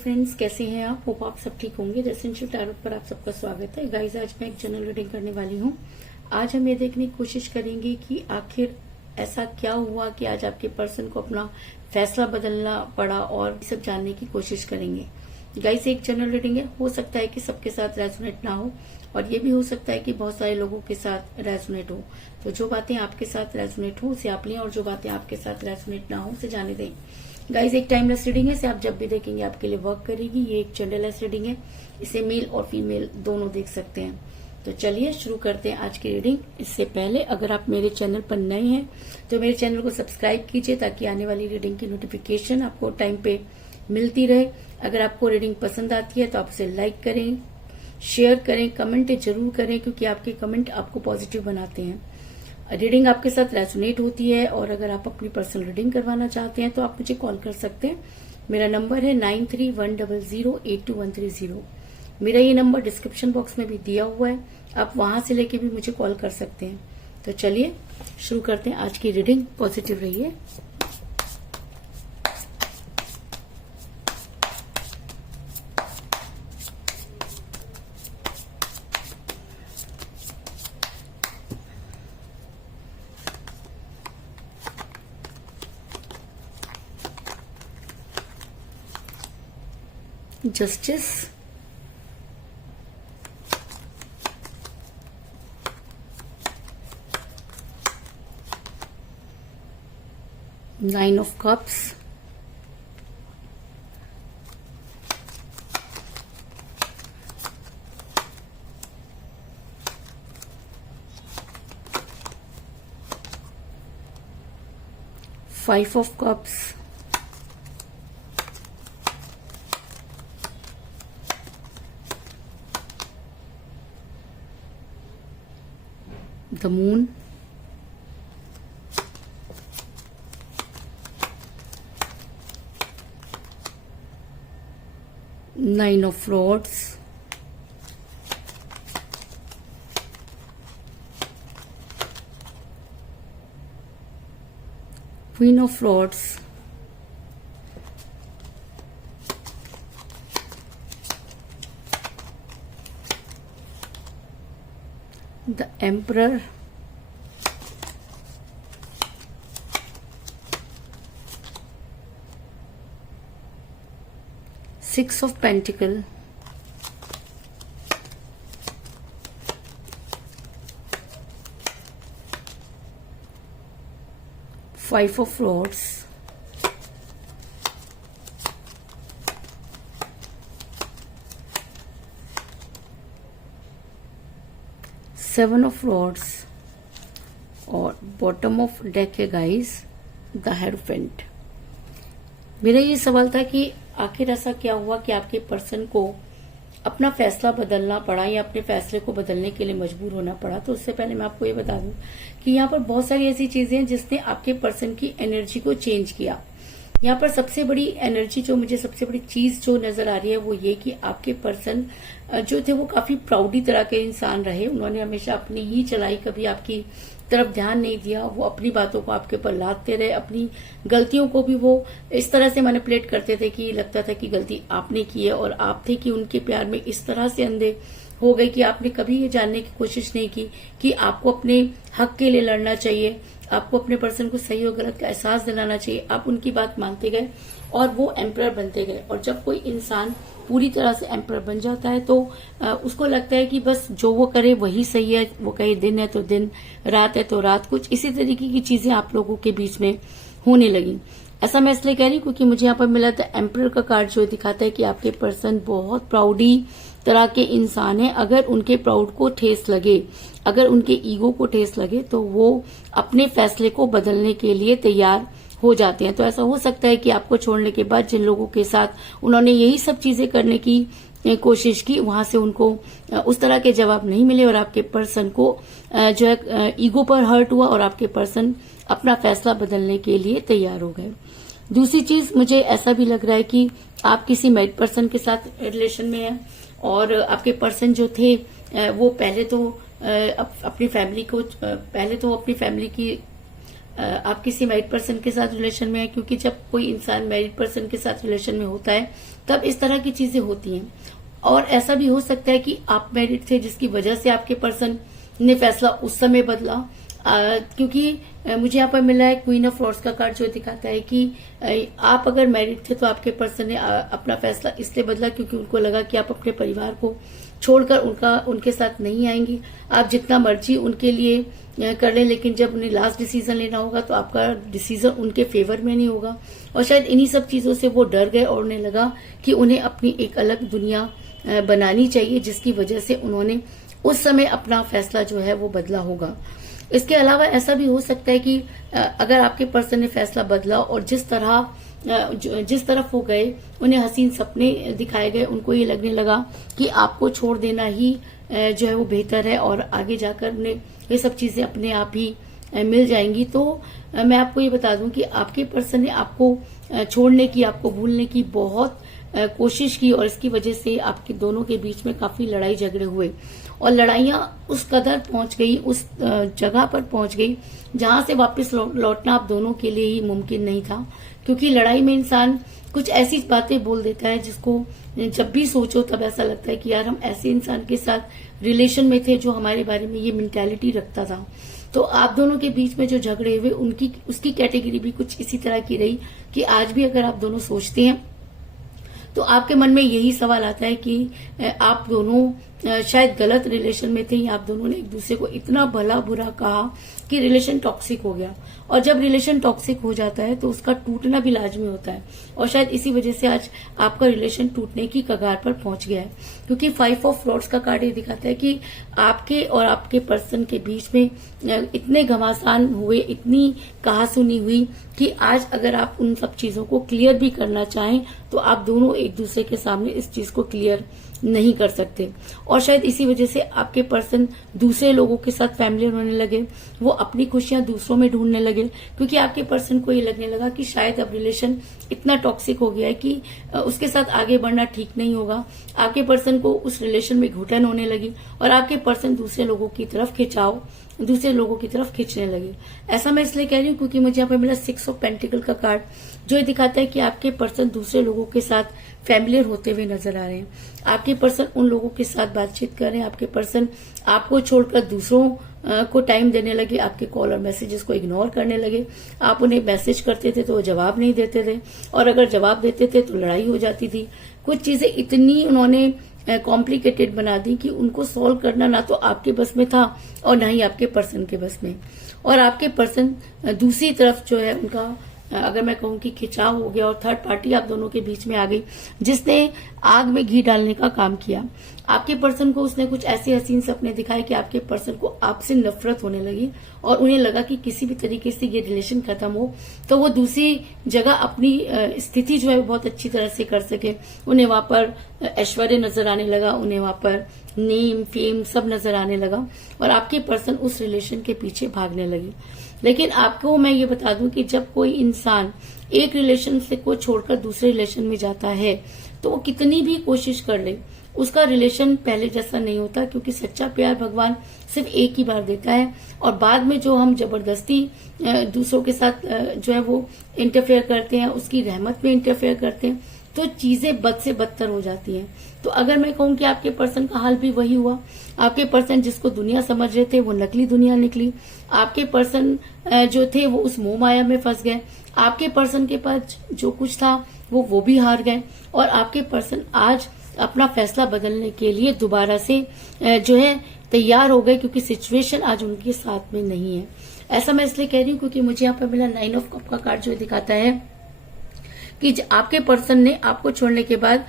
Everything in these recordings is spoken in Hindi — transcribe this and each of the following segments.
फ्रेंड्स, कैसे हैं आप? होप आप सब ठीक होंगे। रेसिडेंशियल टैरोट पर आप सबका स्वागत है। गाइस, आज मैं एक जनरल रीडिंग करने वाली हूँ। आज हम ये देखने की कोशिश करेंगे कि आखिर ऐसा क्या हुआ कि आज आपके पर्सन को अपना फैसला बदलना पड़ा, और सब जानने की कोशिश करेंगे। गाइस, एक जनरल रीडिंग है, हो सकता है कि सबके साथ रेजोनेट ना हो, और ये भी हो सकता है कि बहुत सारे लोगों के साथ रेजोनेट हो। तो जो बातें आपके साथ रेजोनेट हो उसे आप लें, और जो बातें आपके साथ रेजोनेट ना हो उसे जाने दें। गाइज, एक टाइमलेस रीडिंग है, इसे आप जब भी देखेंगे आपके लिए वर्क करेगी। ये एक जनरलेस रीडिंग है, इसे मेल और फीमेल दोनों देख सकते हैं। तो चलिए शुरू करते हैं आज की रीडिंग। इससे पहले अगर आप मेरे चैनल पर नए हैं तो मेरे चैनल को सब्सक्राइब कीजिए, ताकि आने वाली रीडिंग की नोटिफिकेशन आपको टाइम पे मिलती रहे। अगर आपको रीडिंग पसंद आती है तो आप उसे लाइक करें, शेयर करें, कमेंट जरूर करें, क्योंकि आपके कमेंट आपको पॉजिटिव बनाते हैं। रीडिंग आपके साथ रेजोनेट होती है, और अगर आप अपनी पर्सनल रीडिंग करवाना चाहते हैं तो आप मुझे कॉल कर सकते हैं। मेरा नंबर है 9310082130। मेरा ये नंबर डिस्क्रिप्शन बॉक्स में भी दिया हुआ है, आप वहां से लेके भी मुझे कॉल कर सकते हैं। तो चलिए शुरू करते हैं आज की रीडिंग। पॉजिटिव रहिए। Justice, nine of cups, five of cups, the moon, nine of rods, queen of rods, the emperor, six of pentacle, five of rods, seven of rods, और बॉटम ऑफ डेक है गाइस द हेरोफेंट। मेरा ये सवाल था कि आखिर ऐसा क्या हुआ कि आपके पर्सन को अपना फैसला बदलना पड़ा, या अपने फैसले को बदलने के लिए मजबूर होना पड़ा। तो उससे पहले मैं आपको ये बता दूं कि यहाँ पर बहुत सारी ऐसी चीजें हैं जिसने आपके पर्सन की एनर्जी को चेंज किया। यहाँ पर सबसे बड़ी एनर्जी सबसे बड़ी चीज जो नजर आ रही है वो ये कि आपके पर्सन जो थे वो काफी प्राउडी तरह के इंसान रहे। उन्होंने हमेशा अपनी ही चलाई, कभी आपकी तरफ ध्यान नहीं दिया। वो अपनी बातों को आपके ऊपर लादते रहे, अपनी गलतियों को भी वो इस तरह से मैनिपुलेट करते थे कि लगता था कि गलती आपने की है, और आप थे कि उनके प्यार में इस तरह से अंधे हो गए कि आपने कभी ये जानने की कोशिश नहीं की कि आपको अपने हक के लिए लड़ना चाहिए, आपको अपने पर्सन को सही और गलत का एहसास दिलाना चाहिए। आप उनकी बात मानते गए और वो एम्परर बनते गए। और जब कोई इंसान पूरी तरह से एम्परर बन जाता है तो उसको लगता है कि बस जो वो करे वही सही है, वो कहे दिन है तो दिन, रात है तो रात, कुछ इसी तरीके की चीजें आप लोगों के बीच में होने लगी। ऐसा मैं इसलिए कह रही हूँ क्योंकि मुझे यहाँ पर मिला था एम्परर का कार्ड, जो दिखाता है कि आपके पर्सन बहुत प्राउडी तरह के इंसान है। अगर उनके प्राउड को ठेस लगे, अगर उनके ईगो को ठेस लगे, तो वो अपने फैसले को बदलने के लिए तैयार हो जाते हैं। तो ऐसा हो सकता है कि आपको छोड़ने के बाद जिन लोगों के साथ उन्होंने यही सब चीजें करने की कोशिश की, वहां से उनको उस तरह के जवाब नहीं मिले, और आपके पर्सन को जो है ईगो पर हर्ट हुआ, और आपके पर्सन अपना फैसला बदलने के लिए तैयार हो गए। दूसरी चीज, मुझे ऐसा भी लग रहा है कि आप किसी मैरिड पर्सन के साथ रिलेशन में हैं, और आपके पर्सन जो थे वो पहले तो अपनी फैमिली की आप किसी मैरिड पर्सन के साथ रिलेशन में है, क्योंकि जब कोई इंसान मैरिड पर्सन के साथ रिलेशन में होता है तब इस तरह की चीजें होती हैं। और ऐसा भी हो सकता है कि आप मैरिड थे जिसकी वजह से आपके पर्सन ने फैसला उस समय बदला, क्योंकि मुझे यहाँ पर मिला है क्वीन ऑफ वॉर्ड्स का कार्ड, जो दिखाता है कि आप अगर मैरिड थे तो आपके पर्सन ने अपना फैसला इसलिए बदला क्योंकि उनको लगा कि आप अपने परिवार को छोड़कर उनके साथ नहीं आएंगी। आप जितना मर्जी उनके लिए कर लें, लेकिन जब उन्हें लास्ट डिसीजन लेना होगा तो आपका डिसीजन उनके फेवर में नहीं होगा। और शायद इन्हीं सब चीजों से वो डर गए और उन्हें लगा कि उन्हें अपनी एक अलग दुनिया बनानी चाहिए, जिसकी वजह से उन्होंने उस समय अपना फैसला जो है वो बदला होगा। इसके अलावा ऐसा भी हो सकता है कि अगर आपके पर्सन ने फैसला बदला और जिस तरफ वो गए उन्हें हसीन सपने दिखाए गए, उनको ये लगने लगा कि आपको छोड़ देना ही जो है वो बेहतर है और आगे जाकर उन्हें ये सब चीजें अपने आप ही मिल जाएंगी। तो मैं आपको ये बता दूं कि आपके पर्सन ने आपको छोड़ने की, आपको भूलने की बहुत कोशिश की और इसकी वजह से आपके दोनों के बीच में काफी लड़ाई झगड़े हुए और लड़ाइयां उस कदर पहुंच गई, उस जगह पर पहुंच गई जहां से वापस लौटना आप दोनों के लिए ही मुमकिन नहीं था। क्योंकि लड़ाई में इंसान कुछ ऐसी बातें बोल देता है जिसको जब भी सोचो तब ऐसा लगता है कि यार हम ऐसे इंसान के साथ रिलेशन में थे जो हमारे बारे में ये मेंटालिटी रखता था। तो आप दोनों के बीच में जो झगड़े हुए उसकी कैटेगरी भी कुछ इसी तरह की रही कि आज भी अगर आप दोनों सोचते हैं तो आपके मन में यही सवाल आता है कि आप दोनों शायद गलत रिलेशन में थे, या आप दोनों ने एक दूसरे को इतना भला बुरा कहा कि रिलेशन टॉक्सिक हो गया। और जब रिलेशन टॉक्सिक हो जाता है तो उसका टूटना भी लाजमी होता है और शायद इसी वजह से आज आपका रिलेशन टूटने की कगार पर पहुंच गया है। क्योंकि 5 ऑफ वॉर्ड्स का कार्ड ये दिखाता है कि आपके और आपके पर्सन के बीच में इतने घमासान हुए, इतनी कहासुनी हुई कि आज अगर आप उन सब चीजों को क्लियर भी करना चाहें तो आप दोनों एक दूसरे के सामने इस चीज को क्लियर नहीं कर सकते। और शायद इसी वजह से आपके पर्सन दूसरे लोगों के साथ फैमिलियर होने लगे, वो अपनी खुशियां दूसरों में ढूंढने लगे, क्योंकि आपके पर्सन को ये लगने लगा कि शायद अब रिलेशन इतना टॉक्सिक हो गया है कि उसके साथ आगे बढ़ना ठीक नहीं होगा। आपके पर्सन को उस रिलेशन में घुटन होने लगी और आपके पर्सन दूसरे लोगों की तरफ खींचने लगे। ऐसा मैं इसलिए कह रही हूँ क्योंकि मुझे यहाँ पे मिला 6 ऑफ पेंटिकल का कार्ड, जो ये दिखाता है कि आपके पर्सन दूसरे लोगों के साथ फैमिलियर होते हुए नजर आ रहे हैं। आपके पर्सन उन लोगों के साथ बातचीत कर रहे हैं, आपके पर्सन आपको छोड़कर दूसरों को टाइम देने लगे, आपके कॉल और मैसेजेस को इग्नोर करने लगे। आप उन्हें मैसेज करते थे तो वो जवाब नहीं देते थे और अगर जवाब देते थे तो लड़ाई हो जाती थी। कुछ चीजें इतनी उन्होंने कॉम्प्लिकेटेड बना दी कि उनको सॉल्व करना ना तो आपके बस में था और ना ही आपके पर्सन के बस में। और आपके पर्सन दूसरी तरफ जो है उनका अगर मैं कहूं कि खिंचाव हो गया और थर्ड पार्टी आप दोनों के बीच में आ गई जिसने आग में घी डालने का काम किया। आपके पर्सन को उसने कुछ ऐसे हसीन सपने दिखाए कि आपके पर्सन को आपसे नफरत होने लगी और उन्हें लगा कि किसी भी तरीके से ये रिलेशन खत्म हो तो वो दूसरी जगह अपनी स्थिति जो है बहुत अच्छी तरह से कर सके। उन्हें वहां पर ऐश्वर्य नजर आने लगा, उन्हें वहां पर नेम फेम सब नजर आने लगा और आपके पर्सन उस रिलेशन के पीछे भागने लगे। लेकिन आपको मैं ये बता दूं कि जब कोई इंसान एक रिलेशन से को छोड़कर दूसरे रिलेशन में जाता है तो वो कितनी भी कोशिश कर ले उसका रिलेशन पहले जैसा नहीं होता, क्योंकि सच्चा प्यार भगवान सिर्फ एक ही बार देता है और बाद में जो हम जबरदस्ती दूसरों के साथ जो है वो इंटरफेयर करते हैं, उसकी रहमत में इंटरफेयर करते हैं तो चीजें बद से बदतर हो जाती हैं। तो अगर मैं कहूं कि आपके पर्सन का हाल भी वही हुआ, आपके पर्सन जिसको दुनिया समझ रहे थे वो नकली दुनिया निकली। आपके पर्सन जो थे वो उस मोह माया में फंस गए। आपके पर्सन के पास जो कुछ था वो भी हार गए और आपके पर्सन आज अपना फैसला बदलने के लिए दोबारा से जो है तैयार हो गए, क्योंकि सिचुएशन आज उनके साथ में नहीं है। ऐसा मैं इसलिए कह रही हूँ क्योंकि मुझे यहाँ पर मिला 9 ऑफ कप का कार्ड, जो दिखाता है कि आपके पर्सन ने आपको छोड़ने के बाद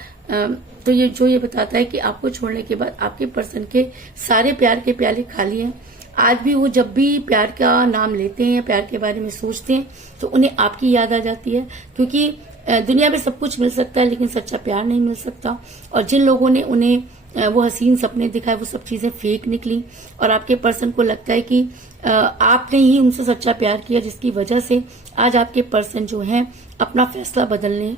तो ये बताता है कि आपको छोड़ने के बाद आपके पर्सन के सारे प्यार के प्याले खाली हैं। आज भी वो जब भी प्यार का नाम लेते हैं, प्यार के बारे में सोचते हैं तो उन्हें आपकी याद आ जाती है, क्योंकि दुनिया में सब कुछ मिल सकता है लेकिन सच्चा प्यार नहीं मिल सकता। और जिन लोगों ने उन्हें वो हसीन सपने दिखाए वो सब चीजें फेक निकली और आपके पर्सन को लगता है कि आपने ही उनसे सच्चा प्यार किया, जिसकी वजह से आज आपके पर्सन जो है अपना फैसला बदलने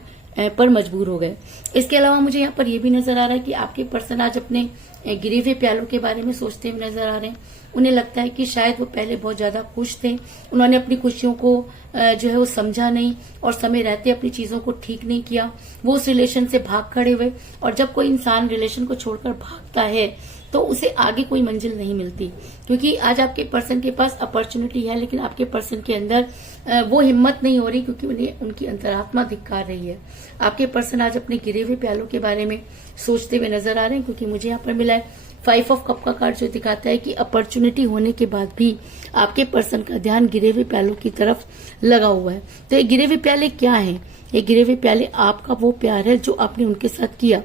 पर मजबूर हो गए। इसके अलावा मुझे यहाँ पर यह भी नजर आ रहा है कि आपके पर्सन आज अपने गिरे हुए प्यालों के बारे में सोचते हुए नजर आ रहे हैं। उन्हें लगता है कि शायद वो पहले बहुत ज्यादा खुश थे, उन्होंने अपनी खुशियों को जो है वो समझा नहीं और समय रहते अपनी चीजों को ठीक नहीं किया, वो उस रिलेशन से भाग खड़े हुए। और जब कोई इंसान रिलेशन को छोड़कर भागता है तो उसे आगे कोई मंजिल नहीं मिलती, क्योंकि आज आपके पर्सन के पास अपॉर्चुनिटी है लेकिन आपके पर्सन के अंदर वो हिम्मत नहीं हो रही, क्योंकि उन्हें उनकी अंतरात्मा धिक्कार रही है। आपके पर्सन आज अपने गिरे हुए प्यालों के बारे में सोचते हुए नजर आ रहे हैं, क्योंकि मुझे यहाँ पर मिला है 5 ऑफ कप का कार्ड, जो दिखाता है कि अपॉर्चुनिटी होने के बाद भी आपके पर्सन का ध्यान गिरे हुए प्यालों की तरफ लगा हुआ है। तो ये गिरे हुए प्याले क्या है? ये गिरे हुए प्याले आपका वो प्यार है जो आपने उनके साथ किया,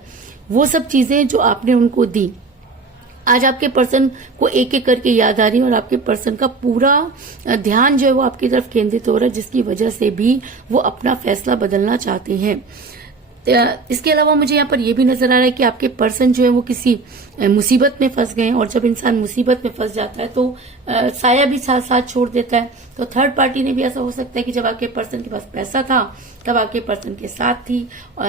वो सब चीजें जो आपने उनको दी। आज आपके पर्सन को एक एक करके याद आ रही है और आपके पर्सन का पूरा ध्यान जो है वो आपकी तरफ केंद्रित हो रहा है, जिसकी वजह से भी वो अपना फैसला बदलना चाहते हैं। इसके अलावा मुझे यहाँ पर यह भी नजर आ रहा है कि आपके पर्सन जो है वो किसी मुसीबत में फंस गए हैं, और जब इंसान मुसीबत में फंस जाता है तो साया भी साथ साथ छोड़ देता है। तो थर्ड पार्टी ने भी ऐसा हो सकता है कि जब आपके पर्सन के पास पैसा था तब आपके पर्सन के साथ थी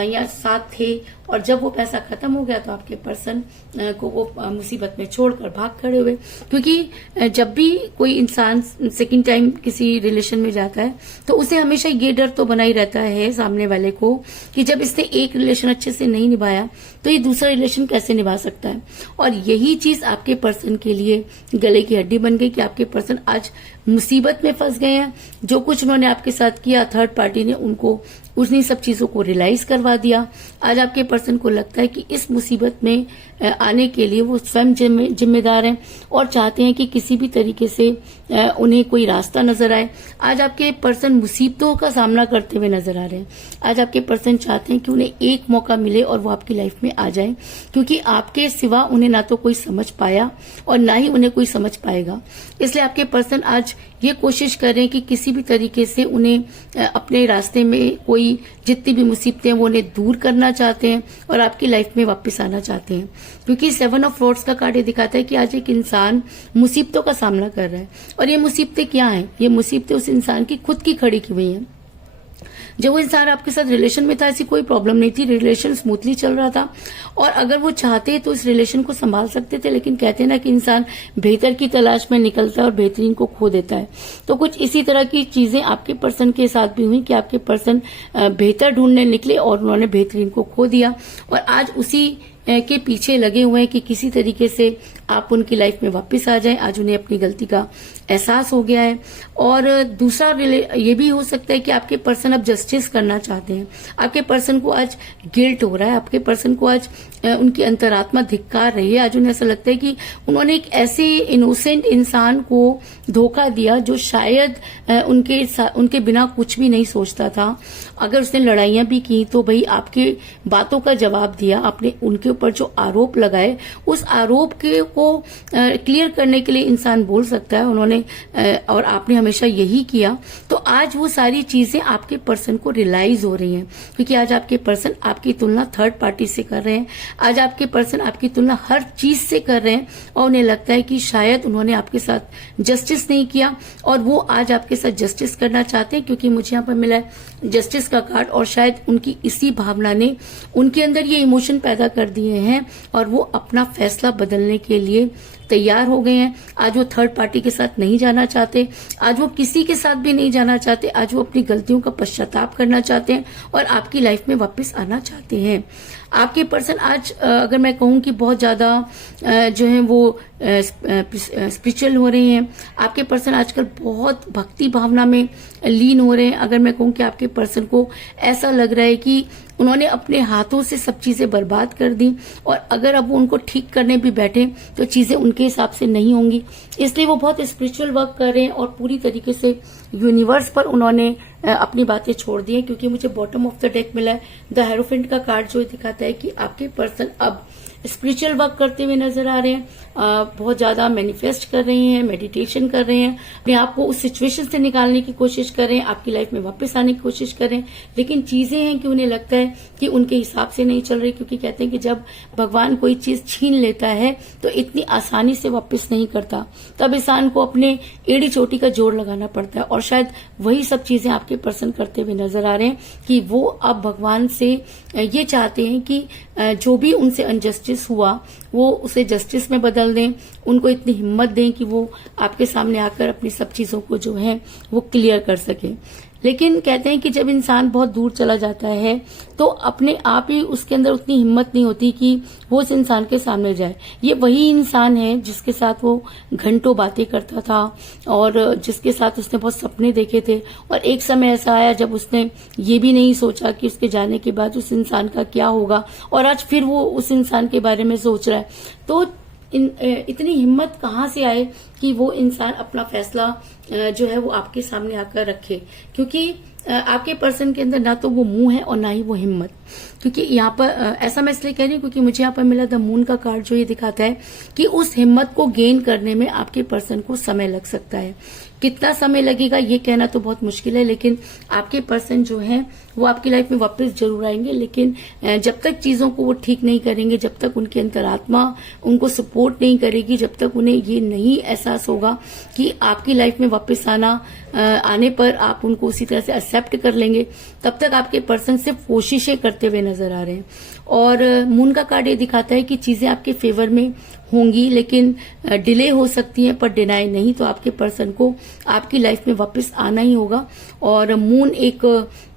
या साथ थे, और जब वो पैसा खत्म हो गया तो आपके पर्सन को वो मुसीबत में छोड़कर भाग खड़े हुए। क्योंकि जब भी कोई इंसान सेकंड टाइम किसी रिलेशन में जाता है तो उसे हमेशा ये डर तो बना ही रहता है सामने वाले को कि जब इसने एक रिलेशन अच्छे से नहीं निभाया तो ये दूसरा रिलेशन कैसे निभा सकता है। और यही चीज आपके पर्सन के लिए गले की हड्डी बन गई कि आपके पर्सन आज मुसीबत में फंस गए हैं। जो कुछ उन्होंने आपके साथ किया, थर्ड पार्टी ने उनको उन्हीं सब चीजों को रियलाइज करवा दिया। आज आपके पर्सन को लगता है कि इस मुसीबत में आने के लिए वो स्वयं जिम्मेदार हैं और चाहते हैं कि किसी भी तरीके से उन्हें कोई रास्ता नजर आए। आज आपके पर्सन मुसीबतों का सामना करते हुए नजर आ रहे हैं। आज आपके पर्सन चाहते हैं कि उन्हें एक मौका मिले और वो आपकी लाइफ में आ जाए, क्योंकि आपके सिवा उन्हें ना तो कोई समझ पाया और ना ही उन्हें कोई समझ पाएगा। इसलिए आपके पर्सन आज ये कोशिश कर रहे हैं कि किसी भी तरीके से उन्हें अपने रास्ते में कोई जितनी भी मुसीबतें वो उन्हें दूर करना चाहते हैं और आपकी लाइफ में वापस आना चाहते हैं। क्योंकि 7 ऑफ रोड्स का कार्ड दिखाता है कि आज एक इंसान मुसीबतों का सामना कर रहा है, और ये मुसीबतें क्या हैं? ये मुसीबतें उस इंसान की खुद की खड़ी की हुई हैं। जब वो इंसान आपके साथ रिलेशन में था ऐसी कोई प्रॉब्लम नहीं थी, रिलेशन स्मूथली चल रहा था, और अगर वो चाहते तो इस रिलेशन को संभाल सकते थे। लेकिन कहते हैं ना कि इंसान बेहतर की तलाश में निकलता है और बेहतरीन को खो देता है। तो कुछ इसी तरह की चीजें आपके पर्सन के साथ भी हुई कि आपके पर्सन बेहतर ढूंढने निकले और उन्होंने बेहतरीन को खो दिया, और आज उसी के पीछे लगे हुए हैं कि किसी तरीके से आप उनकी लाइफ में वापस आ जाएं। आज उन्हें अपनी गलती का एहसास हो गया है। और दूसरा ये भी हो सकता है कि आपके पर्सन अब जस्टिस करना चाहते हैं। आपके पर्सन को आज गिल्ट हो रहा है, आपके पर्सन को आज उनकी अंतरात्मा धिक्कार रही है। आज उन्हें ऐसा लगता है कि उन्होंने एक ऐसे इनोसेंट इंसान को धोखा दिया जो शायद उनके बिना कुछ भी नहीं सोचता था। अगर उसने लड़ाइयां भी की तो भाई आपके बातों का जवाब दिया, आपने उनके ऊपर जो आरोप लगाए उस आरोप को क्लियर करने के लिए इंसान बोल सकता है उन्होंने, और आपने हमेशा यही किया। तो आज वो सारी चीजें आपके पर्सन को रियलाइज हो रही हैं, क्योंकि आज आपके पर्सन आपकी तुलना थर्ड पार्टी से कर रहे हैं। आज आपके पर्सन आपकी तुलना हर चीज से कर रहे हैं, और उन्हें लगता है कि शायद उन्होंने आपके साथ जस्टिस नहीं किया, और वो आज आपके साथ जस्टिस करना चाहते हैं। क्योंकि मुझे यहाँ पर मिला है जस्टिस का कार्ड, और शायद उनकी इसी भावना ने उनके अंदर ये इमोशन पैदा कर दिए हैं और वो अपना फैसला बदलने के लिए तैयार हो गए हैं। आज वो थर्ड पार्टी के साथ नहीं जाना चाहते, आज वो किसी के साथ भी नहीं जाना चाहते। आज वो अपनी गलतियों का पश्चाताप करना चाहते हैं और आपकी लाइफ में वापस आना चाहते हैं। आपके पर्सन आज अगर मैं कहूं कि बहुत ज्यादा जो है वो स्पिरिचुअल हो रहे हैं। आपके पर्सन आजकल बहुत भक्ति भावना में लीन हो रहे हैं। अगर मैं कहूं कि आपके पर्सन को ऐसा लग रहा है कि उन्होंने अपने हाथों से सब चीजें बर्बाद कर दी, और अगर अब वो उनको ठीक करने भी बैठे तो चीजें उनके हिसाब से नहीं होंगी। इसलिए वो बहुत स्पिरिचुअल वर्क कर रहे हैं और पूरी तरीके से यूनिवर्स पर उन्होंने अपनी बातें छोड़ दी हैं। क्योंकि मुझे बॉटम ऑफ द डेक मिला है द हेरोफेंट का कार्ड, जो दिखाता है कि आपके पर्सन अब स्पिरिचुअल वर्क करते हुए नजर आ रहे हैं, बहुत ज्यादा मैनिफेस्ट कर रहे हैं, मेडिटेशन कर रहे हैं, अपने आप को उस सिचुएशन से निकालने की कोशिश कर रहे हैं, आपकी लाइफ में वापस आने की कोशिश कर रहे हैं। लेकिन चीजें हैं कि उन्हें लगता है कि उनके हिसाब से नहीं चल रही, क्योंकि कहते हैं कि जब भगवान कोई चीज छीन लेता है तो इतनी आसानी से वापस नहीं करता, तब इंसान को अपने एड़ी चोटी का जोर लगाना पड़ता है। और शायद वही सब चीजें आपके पर्सन करते हुए नजर आ रहे हैं कि वो अब भगवान से ये चाहते हैं कि जो भी उनसे अनजस्टिस हुआ वो उसे जस्टिस में बदल दें, उनको इतनी हिम्मत दें कि वो आपके सामने आकर अपनी सब चीजों को जो है वो क्लियर कर सके। लेकिन कहते हैं कि जब इंसान बहुत दूर चला जाता है तो अपने आप ही उसके अंदर उतनी हिम्मत नहीं होती कि वो उस इंसान के सामने जाए। ये वही इंसान है जिसके साथ वो घंटों बातें करता था और जिसके साथ उसने बहुत सपने देखे थे, और एक समय ऐसा आया जब उसने ये भी नहीं सोचा कि उसके जाने के बाद उस इंसान का क्या होगा, और आज फिर वो उस इंसान के बारे में सोच रहा है। तो इतनी हिम्मत कहाँ से आए कि वो इंसान अपना फैसला जो है वो आपके सामने आकर रखे, क्योंकि आपके पर्सन के अंदर ना तो वो मुंह है और ना ही वो हिम्मत। क्योंकि यहाँ पर ऐसा मैं इसलिए कह रही हूँ क्योंकि मुझे यहाँ पर मिला द मून का कार्ड, जो ये दिखाता है कि उस हिम्मत को गेन करने में आपके पर्सन को समय लग सकता है। कितना समय लगेगा ये कहना तो बहुत मुश्किल है, लेकिन आपके पर्सन जो है वो आपकी लाइफ में वापस जरूर आएंगे। लेकिन जब तक चीजों को वो ठीक नहीं करेंगे, जब तक उनकी अंतरात्मा उनको सपोर्ट नहीं करेगी, जब तक उन्हें ये नहीं एहसास होगा कि आपकी लाइफ में वापस आने पर आप उनको उसी तरह से एक्सेप्ट कर लेंगे, तब तक आपके पर्सन सिर्फ कोशिशें करते हुए नजर आ रहे हैं। और मून का कार्ड ये दिखाता है कि चीजें आपके फेवर में होंगी, लेकिन डिले हो सकती है पर डिनाई नहीं। तो आपके पर्सन को आपकी लाइफ में वापस आना ही होगा। और मून एक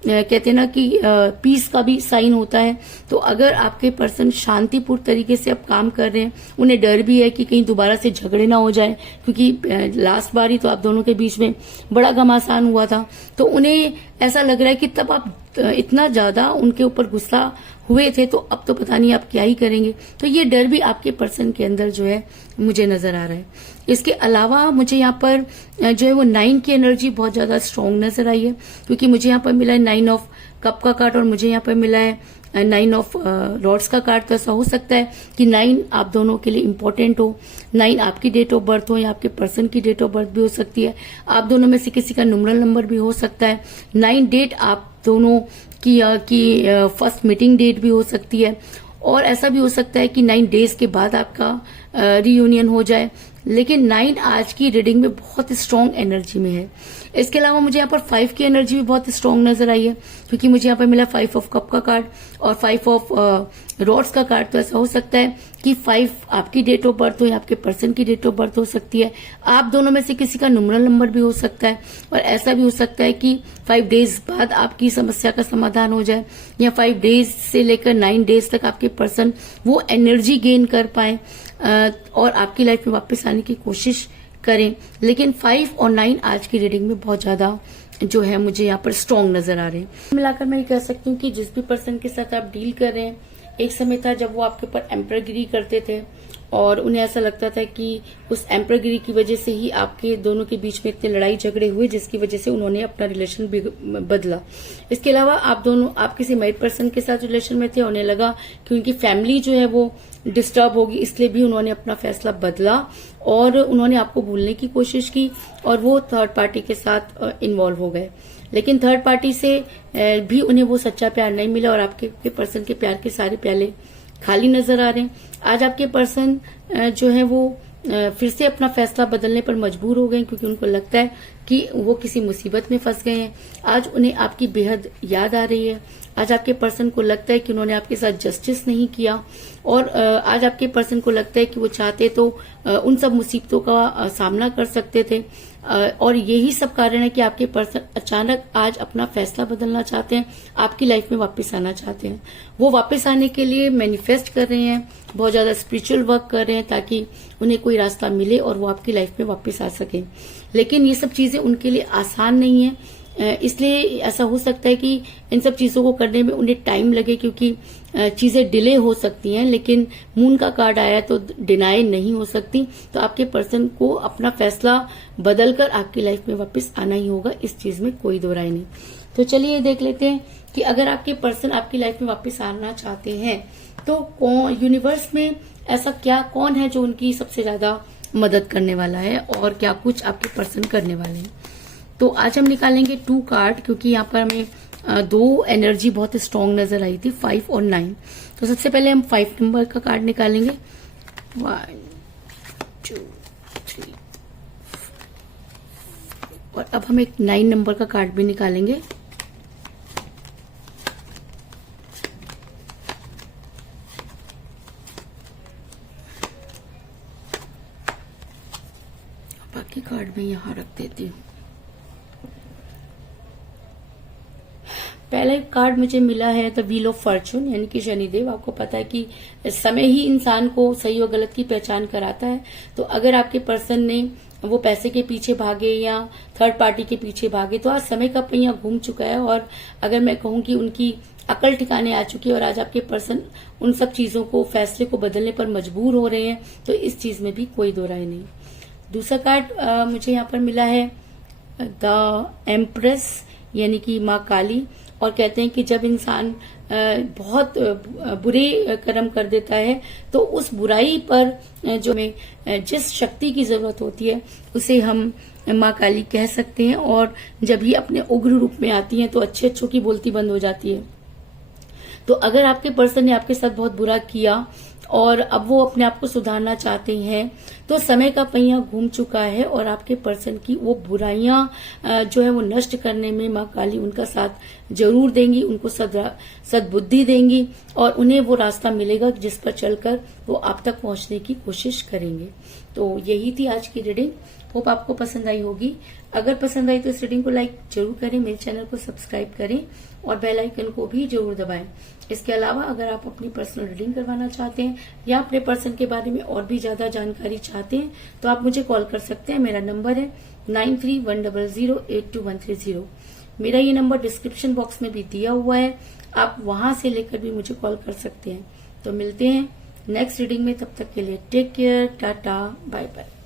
कहते हैं ना कि पीस का भी साइन होता है। तो अगर आपके पर्सन शांतिपूर्ण तरीके से अब काम कर रहे हैं, उन्हें डर भी है कि कहीं दोबारा से झगड़े ना हो जाए, क्योंकि लास्ट बार ही तो आप दोनों के बीच में बड़ा घमासान हुआ था। तो उन्हें ऐसा लग रहा है कि तब आप इतना ज्यादा उनके ऊपर गुस्सा हुए थे, तो अब तो पता नहीं आप क्या ही करेंगे। तो ये डर भी आपके पर्सन के अंदर जो है मुझे नजर आ रहा है। इसके अलावा मुझे यहाँ पर जो है वो 9 की एनर्जी बहुत ज्यादा स्ट्रांग नजर आई है, क्योंकि मुझे यहाँ पर मिला है 9 ऑफ कप का कार्ड और मुझे यहाँ पर मिला है 9 ऑफ रॉड्स का कार्ड। तो ऐसा हो सकता है कि 9 आप दोनों के लिए इंपॉर्टेंट हो, 9 आपकी डेट ऑफ बर्थ हो या आपके पर्सन की डेट ऑफ बर्थ भी हो सकती है, आप दोनों में से किसी का न्यूमरल नंबर भी हो सकता है। 9 डेट आप दोनों की फर्स्ट मीटिंग डेट भी हो सकती है, और ऐसा भी हो सकता है कि 9 डेज के बाद आपका रियूनियन हो जाए। लेकिन 9 आज की रीडिंग में बहुत स्ट्रांग एनर्जी में है। इसके अलावा मुझे यहाँ पर 5 की एनर्जी भी बहुत स्ट्रांग नजर आई है, क्योंकि मुझे यहाँ पर मिला 5 ऑफ कप का कार्ड और 5 ऑफ रॉड्स का कार्ड। तो ऐसा हो सकता है कि 5 आपकी डेट ऑफ बर्थ हो या आपके पर्सन की डेट ऑफ बर्थ हो सकती है, आप दोनों में से किसी का न्यूमरल नंबर भी हो सकता है, और ऐसा भी हो सकता है कि 5 डेज बाद आपकी समस्या का समाधान हो जाए, या 5 डेज से लेकर 9 डेज तक आपके पर्सन वो एनर्जी गेन कर पाए और आपकी लाइफ में वापस आने की कोशिश करें। लेकिन 5 और 9 आज की रीडिंग में बहुत ज्यादा जो है मुझे यहाँ पर स्ट्रांग नजर आ रहे हैं। मिलाकर मैं ये कह सकती हूँ कि जिस भी पर्सन के साथ आप डील कर रहे हैं, एक समय था जब वो आपके ऊपर एम्परगिरी करते थे और उन्हें ऐसा लगता था कि उस एम्परगिरी की वजह से ही आपके दोनों के बीच में इतने लड़ाई झगड़े हुए, जिसकी वजह से उन्होंने अपना रिलेशन बदला। इसके अलावा आप किसी मैरिड पर्सन के साथ रिलेशन में थे, उन्हें लगा कि उनकी फैमिली जो है वो डिस्टर्ब होगी, इसलिए भी उन्होंने अपना फैसला बदला और उन्होंने आपको भूलने की कोशिश की और वो थर्ड पार्टी के साथ इन्वॉल्व हो गए। लेकिन थर्ड पार्टी से भी उन्हें वो सच्चा प्यार नहीं मिला और आपके पर्सन के प्यार के सारे प्याले खाली नजर आ रहे हैं। आज आपके पर्सन जो है वो फिर से अपना फैसला बदलने पर मजबूर हो गए, क्योंकि उनको लगता है कि वो किसी मुसीबत में फंस गए हैं। आज उन्हें आपकी बेहद याद आ रही है। आज आपके पर्सन को लगता है कि उन्होंने आपके साथ जस्टिस नहीं किया और आज आपके पर्सन को लगता है कि वो चाहते तो उन सब मुसीबतों का सामना कर सकते थे और यही सब कारण है कि आपके पर्सन अचानक आज अपना फैसला बदलना चाहते हैं, आपकी लाइफ में वापस आना चाहते हैं। वो वापस आने के लिए मैनिफेस्ट कर रहे हैं, बहुत ज्यादा स्पिरिचुअल वर्क कर रहे हैं ताकि उन्हें कोई रास्ता मिले और वो आपकी लाइफ में वापस आ सके। लेकिन ये सब चीजें उनके लिए आसान नहीं है, इसलिए ऐसा हो सकता है कि इन सब चीजों को करने में उन्हें टाइम लगे, क्योंकि चीजें डिले हो सकती हैं। लेकिन मून का कार्ड आया तो डिनाई नहीं हो सकती, तो आपके पर्सन को अपना फैसला बदलकर आपकी लाइफ में वापस आना ही होगा, इस चीज में कोई दो राय नहीं। तो चलिए देख लेते हैं कि अगर आपके पर्सन आपकी लाइफ में वापस आना चाहते हैं तो यूनिवर्स में ऐसा कौन है जो उनकी सबसे ज्यादा मदद करने वाला है और क्या कुछ आपके पर्सन करने वाले हैं। तो आज हम निकालेंगे 2 कार्ड, क्योंकि यहाँ पर हमें 2 एनर्जी बहुत स्ट्रांग नजर आई थी, 5 और 9। तो सबसे पहले हम 5 नंबर का कार्ड निकालेंगे। 1 2 3 और अब हम एक 9 नंबर का कार्ड भी निकालेंगे। बाकी कार्ड मैं यहाँ रख देती हूँ। पहला कार्ड मुझे मिला है द व्हील ऑफ फॉर्चून, यानी कि शनिदेव। आपको पता है कि समय ही इंसान को सही और गलत की पहचान कराता है। तो अगर आपके पर्सन ने वो पैसे के पीछे भागे या थर्ड पार्टी के पीछे भागे, तो आज समय का पहिया घूम चुका है और अगर मैं कहूँ कि उनकी अकल ठिकाने आ चुकी है और आज आपके पर्सन उन सब चीजों को, फैसले को बदलने पर मजबूर हो रहे हैं। तो इस चीज में भी कोई दो राय नहीं। दूसरा कार्ड मुझे यहाँ पर मिला है द एम्प्रेस, यानी कि माँ काली। और कहते हैं कि जब इंसान बहुत बुरे कर्म कर देता है तो उस बुराई पर जो हमें जिस शक्ति की जरूरत होती है उसे हम माँ काली कह सकते हैं। और जब ये अपने उग्र रूप में आती हैं तो अच्छे अच्छों की बोलती बंद हो जाती है। तो अगर आपके पर्सन ने आपके साथ बहुत बुरा किया और अब वो अपने आप को सुधारना चाहते हैं, तो समय का पहिया घूम चुका है और आपके पर्सन की वो बुराइयां जो है वो नष्ट करने में माँ काली उनका साथ जरूर देंगी, उनको सद्बुद्धि देंगी और उन्हें वो रास्ता मिलेगा जिस पर चलकर वो आप तक पहुंचने की कोशिश करेंगे। तो यही थी आज की रीडिंग। होप आपको पसंद आई होगी। अगर पसंद आई तो इस रीडिंग को लाइक जरूर करें, मेरे चैनल को सब्सक्राइब करें और बेल आइकन को भी जरूर दबाएं। इसके अलावा अगर आप अपनी पर्सनल रीडिंग करवाना चाहते हैं या अपने पर्सन के बारे में और भी ज्यादा जानकारी चाहते हैं तो आप मुझे कॉल कर सकते हैं। मेरा नंबर है 9310082130। मेरा ये नंबर डिस्क्रिप्शन बॉक्स में भी दिया हुआ है, आप वहां से लेकर भी मुझे कॉल कर सकते हैं। तो मिलते हैं नेक्स्ट रीडिंग में, तब तक के लिए take care, tata, bye bye.